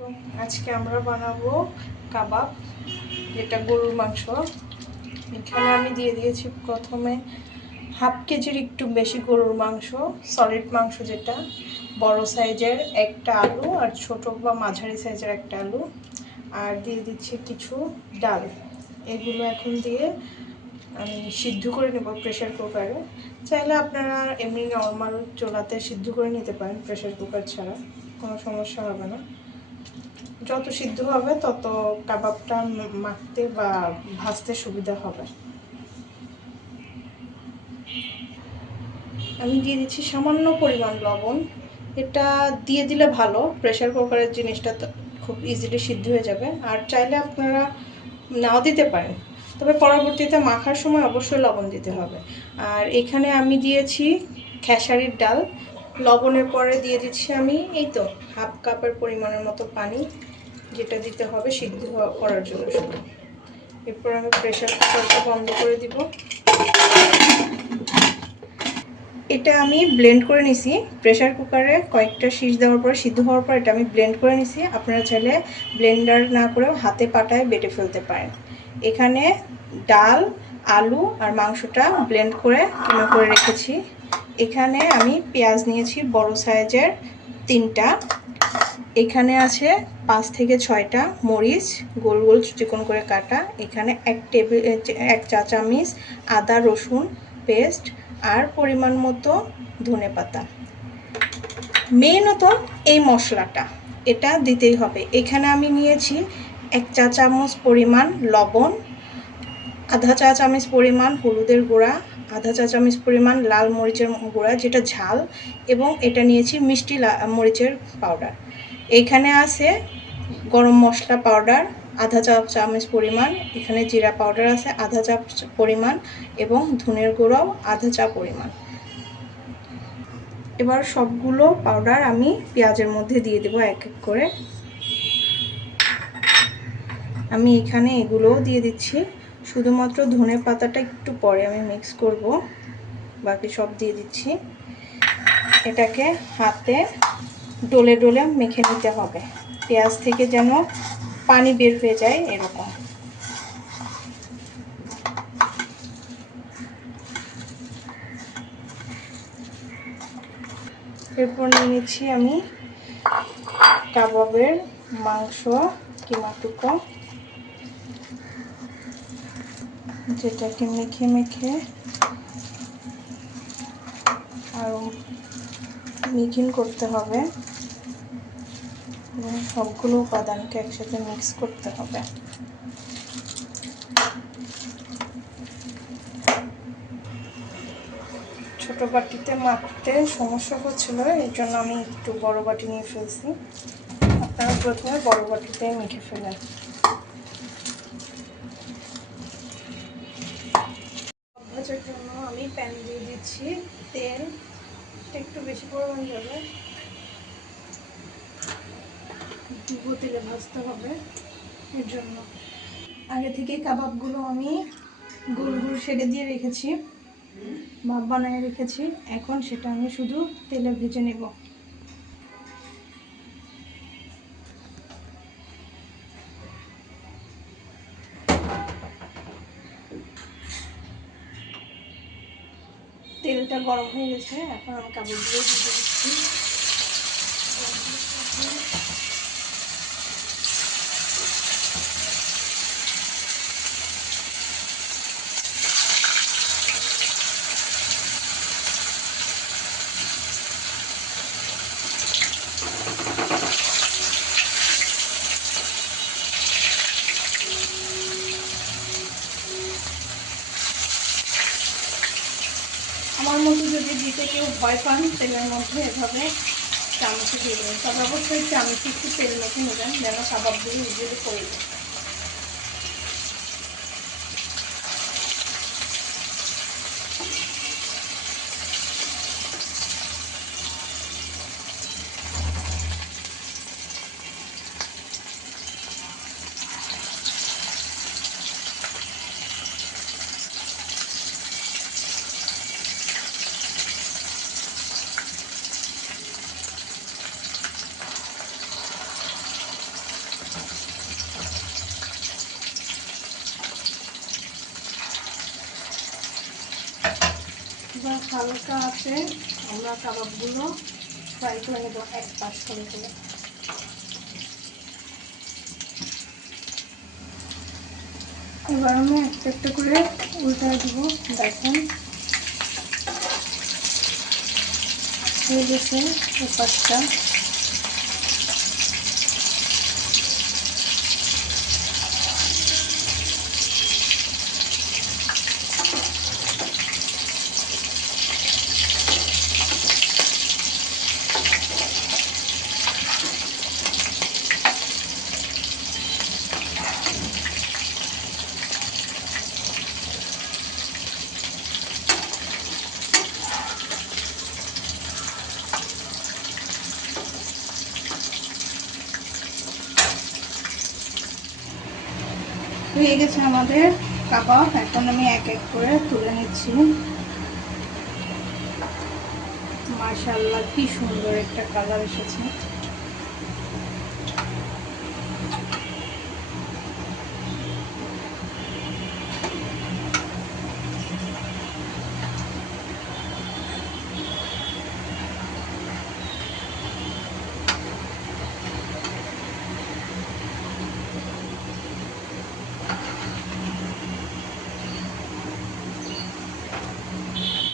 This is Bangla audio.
তো আজকে আমরা বানাবো কাবাব, যেটা গরুর মাংস। এখানে আমি দিয়ে দিয়েছি প্রথমে হাফ কেজির একটু বেশি গরুর মাংস, সলিড মাংস, যেটা বড় সাইজের একটা আলু, আর ছোট বা মাঝারি সাইজের একটা আলু, আর দিয়ে দিচ্ছি কিছু ডাল। এগুলো এখন দিয়ে আমি সিদ্ধ করে নেব প্রেশার কুকারে। চাইলে আপনারা এমনি নর্মাল চুলাতে সিদ্ধ করে নিতে পারেন, প্রেশার কুকার ছাড়া কোনো সমস্যা হবে না। যত সিদ্ধ হবে তত কাবাবটা মাখতে বা ভাজতে সুবিধা হবে। আমি দিয়ে দিচ্ছি সামান্য পরিমাণ লবণ। এটা দিয়ে দিলে ভালো, প্রেশার কুকারের জিনিসটা তো খুব ইজিলি সিদ্ধ হয়ে যাবে। আর চাইলে আপনারা নাও দিতে পারেন, তবে পরবর্তীতে মাখার সময় অবশ্যই লবণ দিতে হবে। আর এখানে আমি দিয়েছি খেসারির ডাল। লবণের পরে দিয়ে দিচ্ছি আমি এই তো হাফ কাপের পরিমাণের মতো পানি, যেটা দিতে হবে সিদ্ধ করার জন্য শুধু। এরপর আমি প্রেশার কুকারটা বন্ধ করে দিব। এটা আমি ব্লেন্ড করে নিছি প্রেশার কুকারে, কয়েকটা শীষ দেওয়ার পর সিদ্ধ হওয়ার পর এটা আমি ব্লেন্ড করে নিছি। আপনারা চাইলে ব্লেন্ডার না করেও হাতে পাটায় বেটে ফেলতে পারেন। এখানে ডাল, আলু আর মাংসটা ব্লেন্ড করে কিমা করে রেখেছি। এখানে আমি পেঁয়াজ নিয়েছি বড় সাইজের 3টা। এখানে আছে 5 থেকে 6টা মরিচ গোল গোল চিকন করে কাটা। এখানে 1 চা চামচ আদা রসুন পেস্ট, আর পরিমাণ মতো ধনেপাতা। মেইনত এই মশলাটা এটা দিতেই হবে। এখানে আমি নিয়েছি 1 চা চামচ পরিমাণ লবণ, আধা চা চামচ পরিমাণ হলুদের গুঁড়া, আধা চা চামচ পরিমাণ লাল মরিচের গুঁড়া যেটা ঝাল, এবং এটা নিয়েছি মিষ্টি মরিচের পাউডার। এখানে আছে গরম মশলা পাউডার আধা চা চামচ পরিমাণ, এখানে জিরা পাউডার আছে আধা চা পরিমাণ, এবং ধনের গুঁড়াও আধা চা পরিমাণ। এবার সবগুলো পাউডার আমি পেঁয়াজের মধ্যে দিয়ে দেবো এক এক করে। আমি এখানে এগুলোও দিয়ে দিচ্ছি, শুধুমাত্র ধনে পাতাটা একটু পরে আমি মিক্স করব, বাকি সব দিয়ে দিচ্ছি। এটাকে হাতে ডলে ডলে মেখে নিতে হবে, পেঁয়াজ থেকে যেন পানি বের হয়ে যায় এরকম। এরপর নিয়ে নিচ্ছি আমি কাবাবের মাংস কিমাটুকু, যেটাকে মেখে মেখে আরও মিহিন করতে হবে এবং সবগুলো উপাদানকে একসাথে মিক্স করতে হবে। ছোট বাটিতে মাখতে সমস্যা হচ্ছিল, এই জন্য আমি একটু বড় বাটি নিয়ে ফেলছি। আপনারা প্রথমে বড় বাটিতে মেখে ফেলেন। ভাজার জন্য আমি প্যান দিয়ে দিচ্ছি তেল, একটু বেশি পরিমাণ যাবে, ডুবো তেলে ভাজতে হবে। এর জন্য আগে থেকে কাবাবগুলো আমি গোল গোল শেডে দিয়ে রেখেছি, ভাপ বানিয়ে রেখেছি। এখন সেটা আমি শুধু তেলে ভেজে নেব। তেলটা গরম হয়ে গেছে, এখন আমি কাবাবগুলো দিয়ে দিচ্ছি। আমার মতো যদি দিতে কেউ ভয় পান তেলের মধ্যে, এভাবে চামচে দিয়ে দেবেন। তবে অবশ্যই চামচে একটু তেল মেখে নেবেন যেন কাবাবগুলো ইজিলি করে যায়। হালকা আছে আমরা কাবাবগুলো ফ্রাই করে নেব এক পাশ করে করে। এবার আমি একটা একটা করে উল্টা দিব। দেখেন হয়ে গেছে এই পাশটা। হয়ে গেছে আমাদের কাবাব। এখন আমি এক এক করে তুলে নিচ্ছি। মাশাআল্লাহ কি সুন্দর একটা কালার এসেছে।